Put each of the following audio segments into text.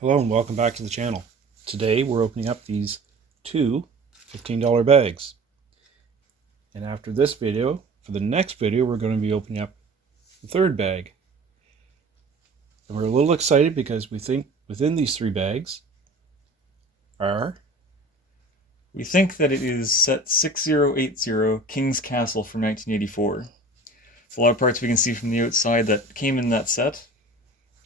Hello and welcome back to the channel. Today we're opening up these two $15 bags. And after this video, for the next video, we're going to be opening up the third bag. And we're a little excited because we think within these three bags are... We think that it is set 6080 King's Castle from 1984. There's a lot of parts we can see from the outside that came in that set.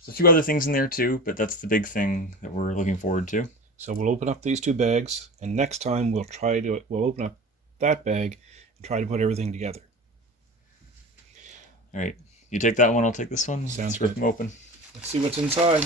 There's a few other things in there too, but that's the big thing that we're looking forward to. So we'll open up these two bags, and next time we'll open up that bag and try to put everything together. All right, you take that one, I'll take this one. Sounds Let's rip good. them open. Let's see what's inside.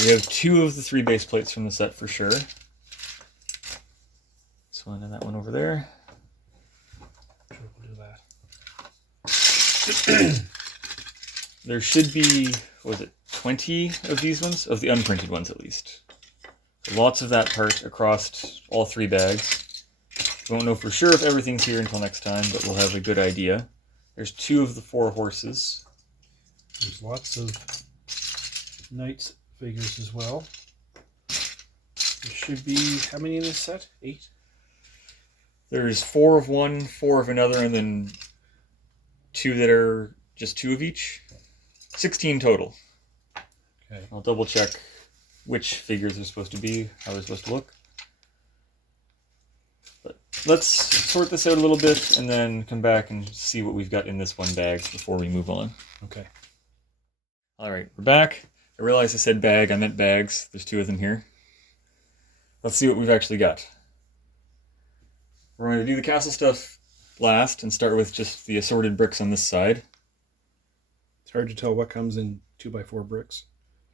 We have two of the three base plates from the set for sure. This one and that one over there. Sure, we'll do that. There should be, what was it, 20 of these ones? Of the unprinted ones at least. Lots of that part across all three bags. We won't know for sure if everything's here until next time, but we'll have a good idea. There's two of the four horses. There's lots of knights figures as well. There should be, how many in this set? 8? There's 4 of one, 4 of another, and then 2 that are just 2 of each. 16 total. Okay. I'll double check which figures are supposed to be, how they're supposed to look. But let's sort this out a little bit and then come back and see what we've got in this one bag before we move on. Okay. Alright, we're back. I realized I said bag, I meant bags. There's 2 of them here. Let's see what we've actually got. We're going to do the castle stuff last and start with just the assorted bricks on this side. It's hard to tell what comes in 2x4 bricks.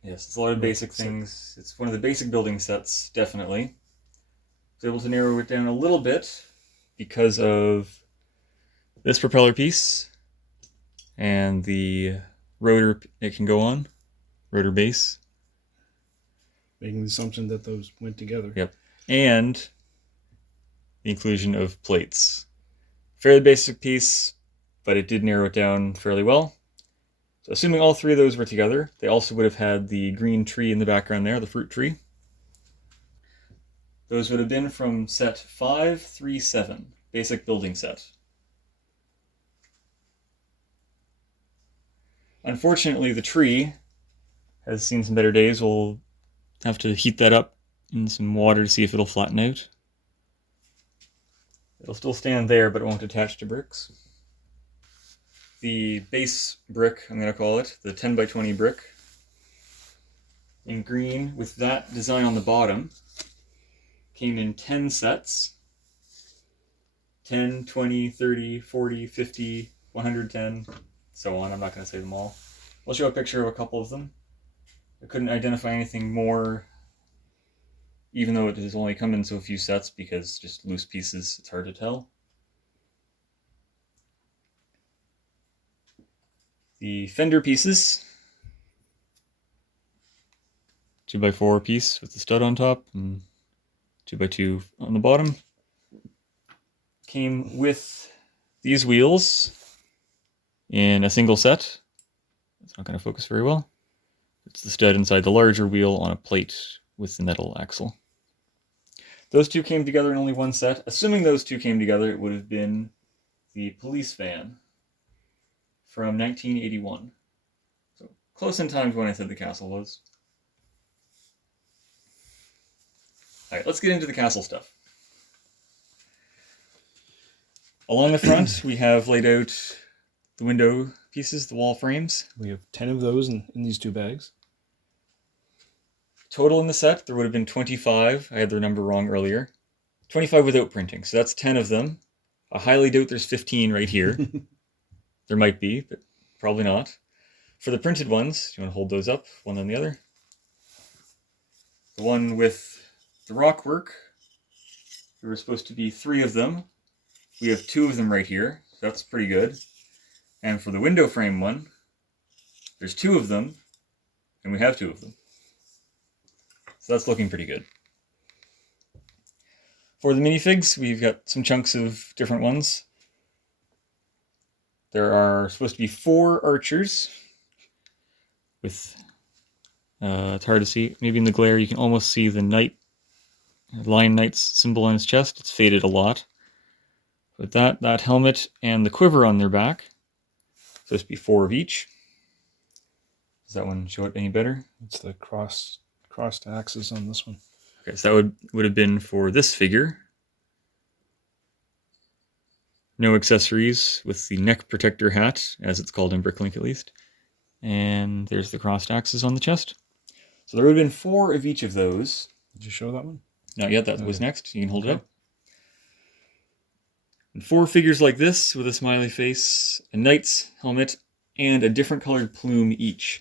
Yes, it's a lot of basic things. It's one of the basic building sets, definitely. I was able to narrow it down a little bit because of this propeller piece and the rotor it can go on. Rotor base. Making the assumption that those went together. Yep. And the inclusion of plates. Fairly basic piece, but it did narrow it down fairly well. So assuming all 3 of those were together, they also would have had the green tree in the background there, the fruit tree. Those would have been from set 537, basic building set. Unfortunately, the tree has seen some better days. We'll have to heat that up in some water to see if it'll flatten out. It'll still stand there, but it won't attach to bricks. The base brick, I'm going to call it, the 10x20 brick, in green with that design on the bottom, came in 10 sets. 10, 20, 30, 40, 50, 110, so on. I'm not going to say them all. I'll show a picture of a couple of them. I couldn't identify anything more, even though it has only come in so few sets, because just loose pieces, it's hard to tell. The fender pieces, 2x4 piece with the stud on top and 2x2 on the bottom, came with these wheels in a single set. It's not going to focus very well. It's the stud inside the larger wheel on a plate with the metal axle. Those 2 came together in only one set. Assuming those 2 came together, it would have been the police van from 1981. So close in time to when I said the castle was. Alright, let's get into the castle stuff. Along the front, we have laid out the window pieces, the wall frames. We have 10 of those in these 2 bags. Total in the set, there would have been 25. I had their number wrong earlier. 25 without printing, so that's 10 of them. I highly doubt there's 15 right here. There might be, but probably not. For the printed ones, do you want to hold those up, one on the other? The one with the rock work, there were supposed to be 3 of them. We have 2 of them right here, so that's pretty good. And for the window frame one, There's 2 of them, and we have 2 of them. So that's looking pretty good. For the minifigs, we've got some chunks of different ones. There are supposed to be 4 archers with, it's hard to see, maybe in the glare you can almost see the Lion Knight's symbol on his chest. It's faded a lot. But that helmet and the quiver on their back, supposed to be 4 of each. Does that one show it any better? It's the crossed axes on this one. Okay, so that would have been for this figure. No accessories with the neck protector hat, as it's called in Bricklink at least. And there's the crossed axes on the chest. So there would have been 4 of each of those. Did you show that one? Not yet, that was next. You can hold it up. And 4 figures like this with a smiley face, a knight's helmet, and a different colored plume each.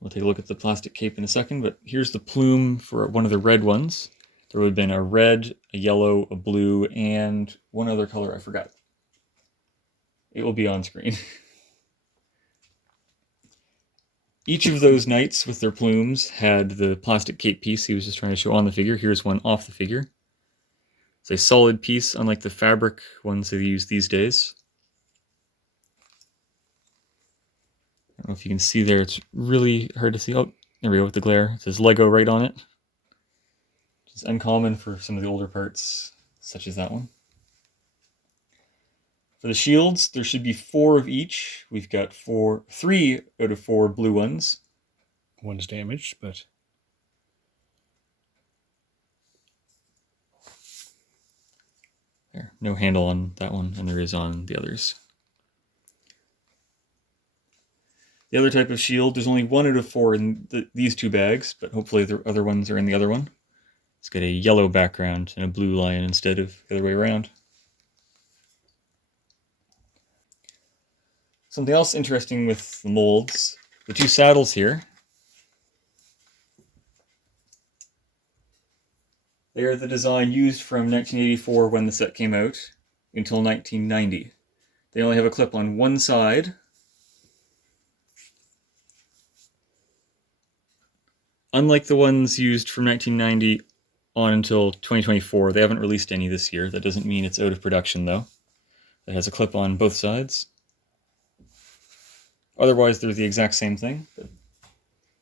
We'll take a look at the plastic cape in a second, but here's the plume for one of the red ones. There would have been a red, a yellow, a blue, and one other color I forgot. It will be on screen. Each of those knights with their plumes had the plastic cape piece he was just trying to show on the figure. Here's one off the figure. It's a solid piece, unlike the fabric ones they use these days. I don't know if you can see there, it's really hard to see. Oh, there we go with the glare. It says Lego right on it. It's uncommon for some of the older parts, such as that one. For the shields, there should be 4 of each. We've got 3 out of 4 blue ones. One's damaged, but there, no handle on that one, and there is on the others. The other type of shield, there's only 1 out of 4 in these 2 bags, but hopefully the other ones are in the other one. It's got a yellow background and a blue lion instead of the other way around. Something else interesting with the molds, the 2 saddles here. They are the design used from 1984 when the set came out until 1990. They only have a clip on one side. Unlike the ones used from 1990 on until 2024, they haven't released any this year. That doesn't mean it's out of production, though. It has a clip on both sides. Otherwise, they're the exact same thing. But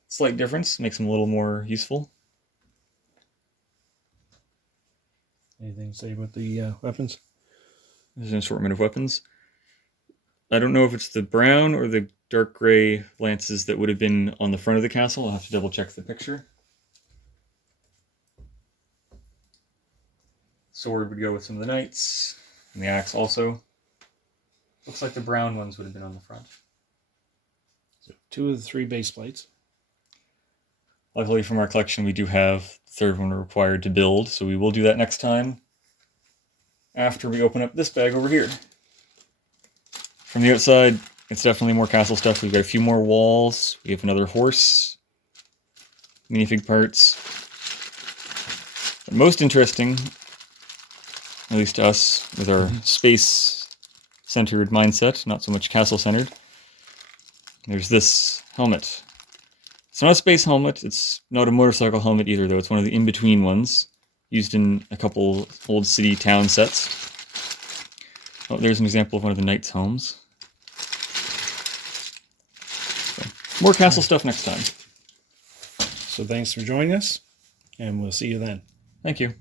slight difference makes them a little more useful. Anything to say about the weapons? There's an assortment of weapons. I don't know if it's the brown or the dark gray lances that would have been on the front of the castle. I'll have to double check the picture. Sword would go with some of the knights, and the axe also. Looks like the brown ones would have been on the front. So 2 of the 3 base plates. Luckily from our collection we do have the third one required to build, so we will do that next time after we open up this bag over here. From the outside, it's definitely more castle stuff. We've got a few more walls. We have another horse, minifig parts. But most interesting, at least to us, with our space-centered mindset, not so much castle-centered, there's this helmet. It's not a space helmet, it's not a motorcycle helmet either, though. It's one of the in-between ones, used in a couple old city-town sets. Oh, there's an example of one of the knights' helms. So, more castle stuff next time. So thanks for joining us, and we'll see you then. Thank you.